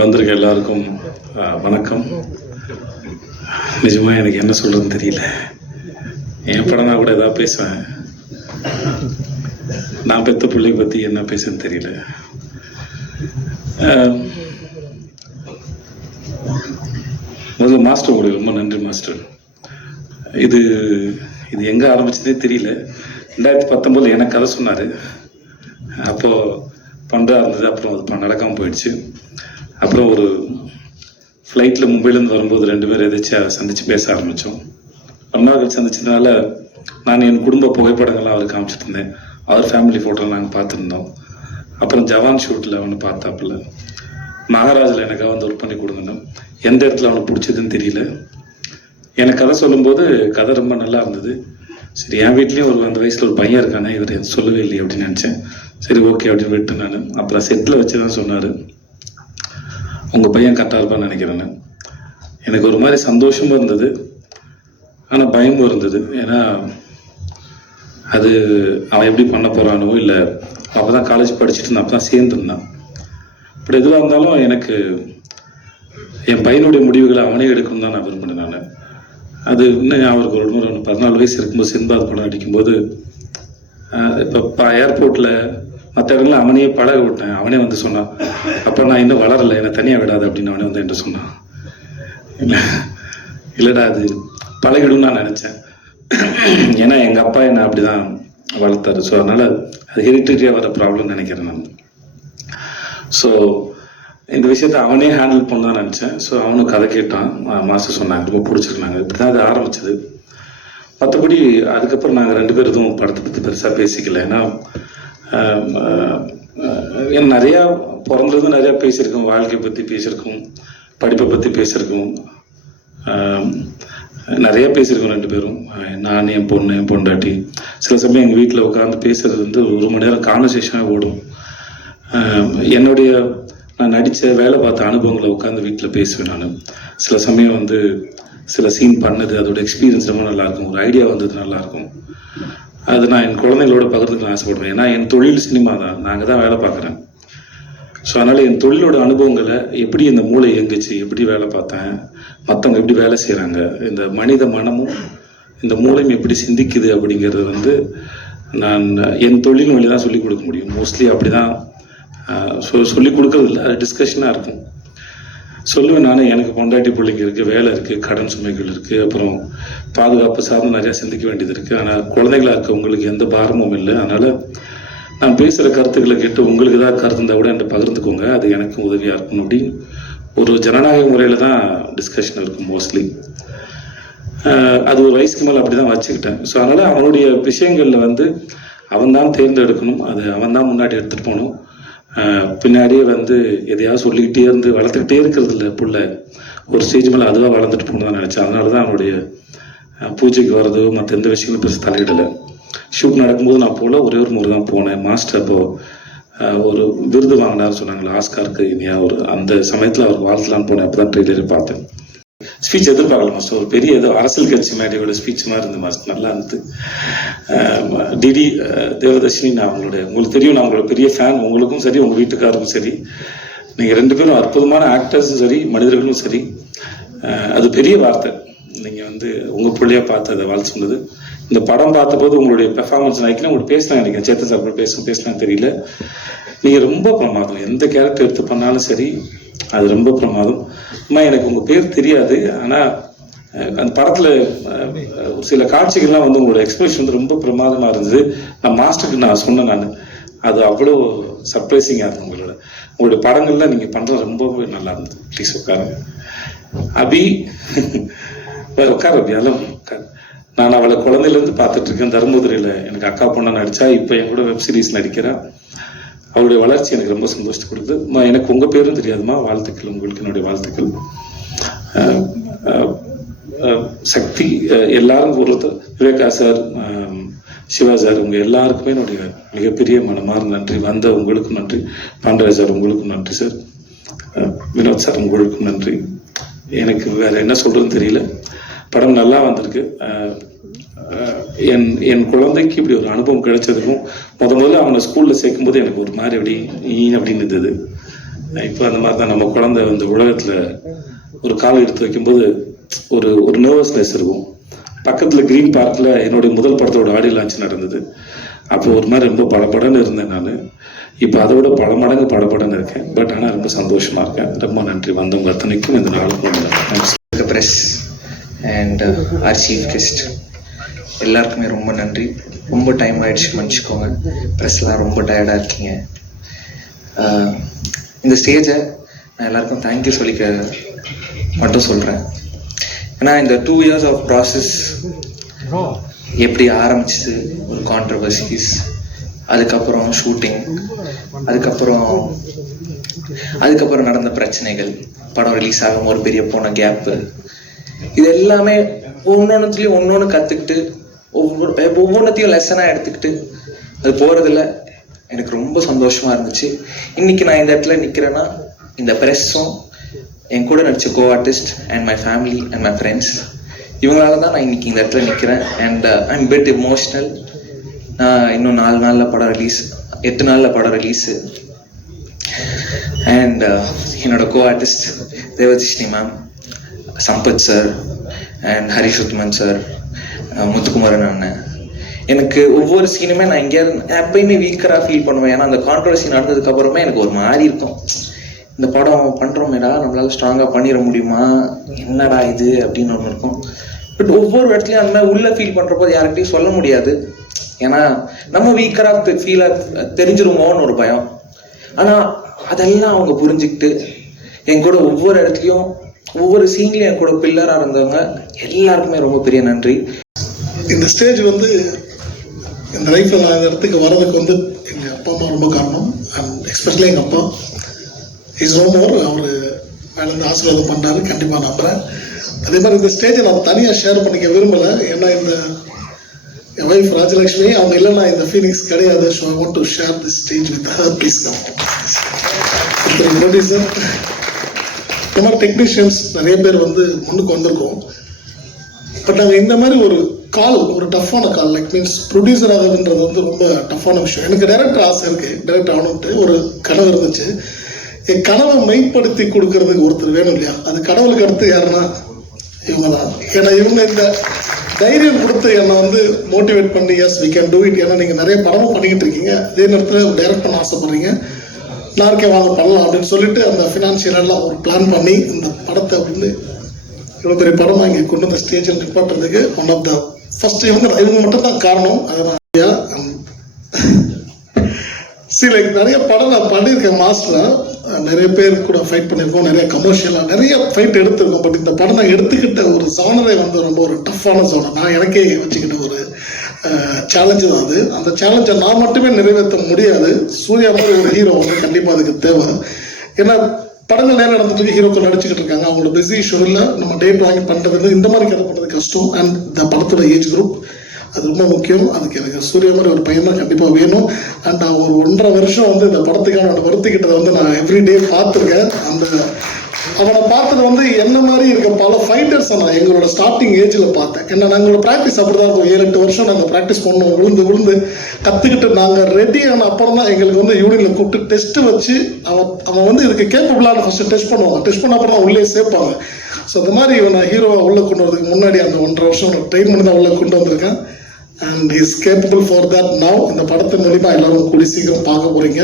வந்திருக்க எல்லாருக்கும் வணக்கம். நிஜமாக எனக்கு என்ன சொல்கிறதுன்னு தெரியல. என் படம்னா கூட எதாவது பேசுவேன். நான் பெற்ற பிள்ளையை பற்றி என்ன பேசுன்னு தெரியல. முதல்ல மாஸ்டர் உங்களுக்கு ரொம்ப நன்றி மாஸ்டர். இது இது எங்கே ஆரம்பிச்சதே தெரியல. 2019 எனக்கு கதை சொன்னார். அப்போது பண்ணுறா இருந்தது. அப்புறம் அது நடக்காமல் போயிடுச்சு. அப்புறம் ஒரு ஃப்ளைட்டில் மும்பையிலேருந்து வரும்போது 2 பேர் எதாச்சும் சந்தித்து பேச ஆரம்பித்தோம். ரொம்ப நாள் சந்திச்சதுனால நான் என் குடும்ப புகைப்படங்கள்லாம் அவருக்கு காமிச்சிட்டு இருந்தேன். அவர் ஃபேமிலி ஃபோட்டோலாம் நாங்கள் பார்த்துருந்தோம். அப்புறம் ஜவான் ஷூட்டில் அவனை பார்த்தாப்புல. மகாராஜில் எனக்காக வந்து ஒர்க் பண்ணி கொடுங்கணும். எந்த இடத்துல அவனுக்கு பிடிச்சதுன்னு தெரியல. எனக்கு கதை சொல்லும்போது கதை ரொம்ப நல்லா இருந்தது. சரி, என் வீட்லேயும் அந்த வயசில் ஒரு பையன் இருக்கானே, இவர் எது சொல்லவே இல்லையே அப்படின்னு நினச்சேன். சரி ஓகே அப்படின்னு விட்டு நான் அப்புறம் செட்டில் வச்சு தான் சொன்னார், உங்கள் பையன் கரெக்டாக இருப்பான்னு நினைக்கிறேன்னு. எனக்கு ஒரு மாதிரி சந்தோஷமும் இருந்தது, ஆனால் பயமும் இருந்தது. ஏன்னா அது அவன் எப்படி பண்ண போகிறானோ, இல்லை அப்போ தான் காலேஜ் படிச்சுட்டு இருந்தான், அப்போ தான் சேர்ந்துருந்தான். இப்படி எதுவாக இருந்தாலும் எனக்கு என் பையனுடைய முடிவுகளை அவனே எடுக்கணும் தான் நான் விரும்பினேன். நான் அது இன்னும் அவருக்கு ஒரு 14 வயசு இருக்கும்போது சின்பாத் படம் அடிக்கும்போது, இப்போ ஏர்போர்ட்டில் மற்ற இடங்கள்லாம் அவனையே பழக விட்டேன். அவனே வந்து சொன்னான், அப்போ நான் இன்னும் வளரலை, என்னை தனியாக விடாது அப்படின்னு அவனே வந்து என்கிட்ட சொன்னான். இல்லைடா அது பழகிடும் நான் நினச்சேன். ஏன்னா எங்கள் அப்பா என்னை அப்படி தான் வளர்த்தாரு. ஸோ அதனால் அது ஹெரிட்டரியாக வர ப்ராப்ளம்னு நினைக்கிறேன் நான். ஸோ இந்த விஷயத்த அவனே ஹேண்டில் பண்ணலான்னு நினச்சேன். ஸோ அவனும் கதை கேட்டான், மாஸ்டர் சொன்னாங்க, ரொம்ப பிடிச்சிருந்தாங்க. இப்படி தான் அது ஆரம்பிச்சது. மற்றபடி அதுக்கப்புறம் நாங்கள் 2 பேர் எதுவும் படத்தை பற்றி பெருசாக பேசிக்கல. ஏன்னா நிறையா பிறந்ததும் நிறையா பேசியிருக்கோம், வாழ்க்கையை பற்றி பேசியிருக்கோம், படிப்பை பற்றி பேசியிருக்கோம், நிறையா பேசியிருக்கோம் 2 பேரும். நான், என் பொண்ணு, என் பொண்டாட்டி. சில சமயம் எங்கள் வீட்டில் உட்காந்து பேசுறது வந்து 1 மணி நேரம் கான்வர்சேஷனாக ஓடும். என்னுடைய நான் நடித்த வேலை பார்த்த அனுபவங்களை உட்காந்து வீட்டில் பேசுவேன் நான். சில சமயம் வந்து சில சீன் பண்ணது, அதோட எக்ஸ்பீரியன்ஸ் ரொம்ப நல்லாயிருக்கும், ஒரு ஐடியா வந்தது நல்லாயிருக்கும். அது நான் என் குழந்தைங்களோட பகிர்ந்துக்க ஆசைப்படுவேன். ஏன்னா என் தொழில் சினிமா தான், நாங்கள் தான் வேலை பார்க்குறேன். ஸோ அதனால் என் தொழிலோட அனுபவங்களை, எப்படி இந்த மூளை இயங்குச்சு, எப்படி வேலை பார்த்தேன், மற்றவங்க எப்படி வேலை செய்கிறாங்க, இந்த மனித மனமும் இந்த மூளையும் எப்படி சிந்திக்குது அப்படிங்கிறது வந்து நான் என் தொழில் வழி தான் சொல்லிக் கொடுக்க முடியும். மோஸ்ட்லி அப்படி தான் சொல்லிக் கொடுக்கறதில்ல, அது டிஸ்கஷனாக இருக்கும். சொல்லுவேன் நான், எனக்கு பொண்டாட்டி பிள்ளைங்க இருக்குது, வேலை இருக்குது, கடன் சுமைகள் இருக்குது, அப்புறம் பாதுகாப்பு சார்ந்து நிறையா சிந்திக்க வேண்டியது இருக்குது. ஆனால் குழந்தைகளாக இருக்க உங்களுக்கு எந்த பாரமும் இல்லை. அதனால் நான் பேசுகிற கருத்துக்களை கேட்டு உங்களுக்கு ஏதாவது கருத்து இருந்தால் கூட என்கிட்ட பகிர்ந்துக்கோங்க, அது எனக்கும் உதவியாக இருக்கும் அப்படின்னு ஒரு ஜனநாயக முறையில் தான் டிஸ்கஷன் இருக்கும் மோஸ்ட்லி. அது ஒரு வயசுக்கு மேலே அப்படி தான் வச்சுக்கிட்டேன். ஸோ அதனால் அவனுடைய விஷயங்களில் வந்து அவன் தான் தேர்ந்தெடுக்கணும், அது அவன் தான் முன்னாடி எடுத்துகிட்டு போகணும். பின்னாடியே வந்து எதையாவது சொல்லிக்கிட்டே இருந்து வளர்த்துக்கிட்டே இருக்கிறது இல்லை. புள்ள ஒரு ஸ்டேஜ் மேலே அதுவாக வளர்ந்துட்டு போகணும் தான் நினச்சேன். அதனால தான் அவனுடைய பூஜைக்கு வர்றதோ மற்ற எந்த விஷயங்களும் பெருசு தலையிடலை. ஷூட் நடக்கும்போது நான் போல ஒரே ஒரு முறை தான் போனேன். மாஸ்டர் அப்போது ஒரு விருது வாங்கினார்னு சொன்னாங்களே, ஆஸ்காருக்கு இனியா, அந்த சமயத்தில் அவர் வாழ்த்தலான்னு போனேன். அப்போ தான் ட்ரெய்லரே பார்த்தேன். ஸ்பீச் எதிர்பார்க்கல மாஸ்டர், ஒரு பெரிய ஏதோ அரசியல் கட்சி மேடையோட ஸ்பீச் மாதிரி இருந்தது மாஸ்டர், நல்லா இருந்தது. டிடி தேவதர்ஷினி, நான் உங்களுக்கு தெரியும், நான் உங்களோட பெரிய ஃபேன். உங்களுக்கும் சரி, உங்கள் வீட்டுக்காருக்கும் சரி, நீங்கள் 2 பேரும் அற்புதமான ஆக்டர்ஸும் சரி, மனிதர்களும் சரி. அது பெரிய வார்த்தை. நீங்கள் வந்து உங்கள் பிள்ளையா பார்த்து அதை வாழ்த்து சொன்னது. இந்த படம் பார்த்தபோது உங்களுடைய பெர்ஃபார்மன்ஸ் நினைக்கிறேன், உங்களுக்கு பேசலாம் நினைக்கிறேன், சேத்தன் சாப்பிட பேசலாம் தெரியல. நீங்கள் ரொம்ப பிரமாதம், எந்த கேரக்டர் எடுத்து பண்ணாலும் சரி, அது ரொம்ப பிரமாதம். அம்மா எனக்கு உங்கள் பேர் தெரியாது, ஆனால் அந்த படத்தில் சில காட்சிகள்லாம் வந்து உங்களோட எக்ஸ்பிரஷன் வந்து ரொம்ப பிரமாதமாக இருந்தது. நான் மாஸ்டருக்கு நான் சொன்னேன், நான் அது அவ்வளோ சர்ப்ரைசிங்காக இருந்தது. உங்களுடைய படங்கள்லாம் நீங்கள் பண்ணுறது ரொம்பவே நல்லா இருந்தது. ப்ளீஸ் உட்காருங்க. அபி உட்கார, அபி அதெல்லாம் உட்காரு. நான் அவளை குழந்தையிலேருந்து பார்த்துட்ருக்கேன். தர்மபுரியில் எனக்கு அக்கா பொண்ணை நடித்தா, இப்போ என் கூட வெப் சீரிஸ் நடிக்கிறா. அவருடைய வளர்ச்சி எனக்கு ரொம்ப சந்தோஷத்தை கொடுக்குது. எனக்கு உங்கள் பேரும் தெரியாதுமா, வாழ்த்துக்கள், உங்களுக்கு என்னுடைய வாழ்த்துக்கள். சக்தி, எல்லாரும் ஒருத்தர், விவேகா சார், சிவா சார், உங்கள் எல்லாருக்குமே என்னுடைய மிகப்பெரிய மனமார்ந்த நன்றி. வந்த உங்களுக்கும் நன்றி. பாண்டராஜ் சார் உங்களுக்கும் நன்றி சார். வினோத் சார் உங்களுக்கும் நன்றி. எனக்கு வேறு என்ன சொல்கிறதுன்னு தெரியல. படம் நல்லா வந்திருக்கு. என் குழந்தைக்கு இப்படி ஒரு அனுபவம் கிடைச்சதுக்கும் முதல்ல அவனை ஸ்கூலில் சேர்க்கும்போது எனக்கு ஒரு மாதிரி அப்படின்னு இருந்தது. இப்போ அந்த மாதிரி தான் நம்ம குழந்தை இந்த உலகத்தில் ஒரு கால் எடுத்து வைக்கும்போது ஒரு நர்வஸ்னஸ் இருக்கும். பக்கத்தில் க்ரீன் பார்க்கில் என்னுடைய முதல் படத்தோட ஆடியோ லான்ச் நடந்தது. அப்போ ஒரு மாதிரி ரொம்ப படபடன்னு இருந்தேன் நான். இப்போ அதை விட பல மடங்கு படபடன்னு இருக்கேன். பட் ஆனால் ரொம்ப சந்தோஷமாக இருக்கேன். ரொம்ப நன்றி வந்தவங்க அத்தனைக்கும் இந்த நாளுக்கு press and our chief guest எல்லாருக்குமே ரொம்ப நன்றி. ரொம்ப டைம் ஆகிடுச்சு, மன்னிச்சிக்கோங்க. ப்ரெஸ்லாம் ரொம்ப டயர்டாக இருக்கீங்க. இந்த ஸ்டேஜை நான் எல்லாருக்கும் தேங்க்யூ சொல்லிக்க மட்டும் சொல்கிறேன். ஏன்னா இந்த 2 years ஆஃப் ப்ராசஸ் எப்படி ஆரம்பிச்சது, ஒரு கான்ட்ரவர்சிஸ், அதுக்கப்புறம் ஷூட்டிங், அதுக்கப்புறம் நடந்த பிரச்சனைகள், படம் ரிலீஸ் ஆகும் ஒரு பெரிய போன கேப்பு, இது எல்லாமே ஒவ்வொன்றுத்துலேயும் ஒன்று கற்றுக்கிட்டு ஒவ்வொன்றத்தையும் லெசனாக எடுத்துக்கிட்டு அது போகிறதுல எனக்கு ரொம்ப சந்தோஷமாக இருந்துச்சு. இன்றைக்கி நான் இந்த இடத்துல நிற்கிறேன்னா இந்த ப்ரெஸ்ஸும் என் கூட நடிச்ச co artist and my family and my friends இவங்களால தான் நான் இன்றைக்கி இந்த இடத்துல நிற்கிறேன். And I'm bit emotional. நான் இன்னும் 4 நாளில் படம் ரிலீஸ், 8 நாளில் படம் ரிலீஸு. அண்ட் என்னோட co artist Devadarshini ma'am, Sampath sir and Harish Uthaman sir, Muthukumaran அண்ணன். எனக்கு ஒவ்வொரு சீனுமே நான் எங்கேயாவது எப்பயுமே வீக்கராக ஃபீல் பண்ணுவேன். ஏன்னா அந்த கான்ட்ரவர்சி நடந்ததுக்கப்புறமே எனக்கு ஒரு மாதிரி இருக்கும், இந்த படம் பண்ணுறோமேடா நம்மளால ஸ்ட்ராங்காக பண்ணிட முடியுமா, என்னடா இது அப்படின்னு ஒன்று இருக்கும். பட் ஒவ்வொரு இடத்துலையும் அந்த மாதிரி உள்ளே ஃபீல் பண்ணுறப்போ யார்கிட்டையும் சொல்ல முடியாது. ஏன்னா நம்ம வீக்கராக ஃபீலாக தெரிஞ்சிருமோன்னு ஒரு பயம். ஆனால் அதெல்லாம் அவங்க புரிஞ்சுக்கிட்டு என் கூட ஒவ்வொரு இடத்துலையும் ஒவ்வொரு சீன்லையும் என் கூட பில்லராக இருந்தவங்க எல்லாருக்குமே ரொம்ப பெரிய நன்றி. இந்த ஸ்டேஜ் இந்த லைஃப்பில் நான் இந்த இடத்துக்கு வர்றதுக்கு எங்கள் அப்பா அம்மா ரொம்ப காரணம். அண்ட் எஸ்பெஷலி எங்கள் அப்பா இஸ் நோ மோர். அவர் மேலேருந்து ஆசீர்வாதம் பண்ணுறாரு, கண்டிப்பாக நம்புகிறேன். அதே மாதிரி இந்த ஸ்டேஜை நான் தனியாக ஷேர் பண்ணிக்க விரும்பலை. ஏன்னா என் ஒய்ஃப் ராஜலக்ஷ்மி அவங்க இல்லைன்னா இந்த ஃபீலிங்ஸ் கிடையாது. So I want to share the stage with her. Please come. Producer, இந்த மாதிரி டெக்னீஷியன்ஸ் நிறைய பேர் முன்னுக்கு வந்திருக்கோம். பட் நாங்கள் இந்த மாதிரி ஒரு டஃப்பான கால் லைக் மீன்ஸ் ப்ரொடியூசர் ஆகுதுன்றது ரொம்ப டஃப்பான விஷயம். எனக்கு டைரக்டர் ஆசை இருக்குது, டைரக்டர் ஆகணுன்ட்டு ஒரு கனவு இருந்துச்சு. என் கனவை மெய்ப்படுத்தி கொடுக்கறதுக்கு ஒருத்தர் வேணும் இல்லையா? அது கடவுளுக்கு அடுத்து யாருன்னா இவங்க தான். ஏன்னா இவங்க இந்த தைரியம் கொடுத்து என்னை மோட்டிவேட் பண்ணி yes we can do it. ஏன்னா நீங்கள் நிறைய படமும் பண்ணிக்கிட்டு இருக்கீங்க, அதே நேரத்தில் டைரக்ட் பண்ண ஆசைப்படுறீங்க, நார்க்கே வாங்க பண்ணலாம் அப்படின்னு சொல்லிட்டு அந்த ஃபினான்ஷியலெல்லாம் ஒரு பிளான் பண்ணி இந்த படத்தை இவ்வளோ பெரிய படமாக இங்கே கொண்டு வந்த ஸ்டேஜில் நிப்பாட்டுறதுக்கு ஒன் ஆஃப் த ஃபர்ஸ்ட் இவங்க மட்டும் தான் காரணம். அதனால் லைக் நிறைய படம் நான் பண்ணியிருக்கேன். மாஸ்டராக நிறைய பேர் கூட ஃபைட் பண்ணியிருக்கோம், நிறைய கமர்ஷியலாக நிறைய ஃபைட் எடுத்திருக்கோம். பட் இந்த படம் நான் எடுத்துக்கிட்ட ஒரு ஜானரே ரொம்ப ஒரு டஃப்பான ஜானர். நான் எனக்கே வச்சுக்கிட்ட ஒரு சேலஞ்சு தான் அது. அந்த சேலஞ்சை நான் மட்டுமே நிறைவேற்ற முடியாது. சூர்யா மாதிரி ஒரு ஹீரோ கண்டிப்பாக அதுக்கு தேவை. ஏன்னா படங்கள் நேரம் நடந்துட்டு ஹீரோக்கள் நடிச்சுக்கிட்டு இருக்காங்க, அவங்களோட பிஸி ஷெடியூலில் நம்ம டேட் வாங்கி பண்ணுறது இந்த மாதிரி கதை பண்ணுறது கஷ்டம். அண்ட் இந்த படத்தோட ஏஜ் குரூப் அது ரொம்ப முக்கியம். அதுக்கு எனக்கு சூர்யா மாதிரி ஒரு பையன் தான் கண்டிப்பாக வேணும். அண்ட் நான் ஒரு 1.5 வருஷம் இந்த படத்துக்கான வருத்திக்கிட்டதை நான் எவ்ரிடே பார்த்துருக்கேன். அவனை பார்த்தது என்ன மாதிரி இருக்க பல ஃபைட்டர்ஸை நான் எங்களோட ஸ்டார்டிங் ஏஜில் பார்த்தேன். ஏன்னா நாங்களோட ப்ராக்டிஸ் அப்படி தான் இருக்கும். 7-8 வருஷம் நாங்கள் ப்ராக்டிஸ் பண்ணோம், விழுந்து கற்றுக்கிட்டு நாங்கள் ரெடி ஆன அப்புறம் தான் எங்களுக்கு யூனியனில் கூப்பிட்டு டெஸ்ட்டு வச்சு அவன் இதுக்கு கேப்பபிளான ஃபஸ்ட்டு டெஸ்ட் பண்ணுவாங்க. டெஸ்ட் பண்ண அப்புறம் தான் உள்ளே சேர்ப்பாங்க. ஸோ அந்த மாதிரி இவனை ஹீரோவை உள்ளே கொண்டு வரதுக்கு முன்னாடி அந்த 1.5 வருஷம் ட்ரெயின் பண்ணி தான் உள்ளே கொண்டு வந்திருக்கேன். And is capable for that now. இந்த படத்தின் மூலிமா எல்லாரும் கூடி சீக்கிரம் பார்க்க போகிறீங்க.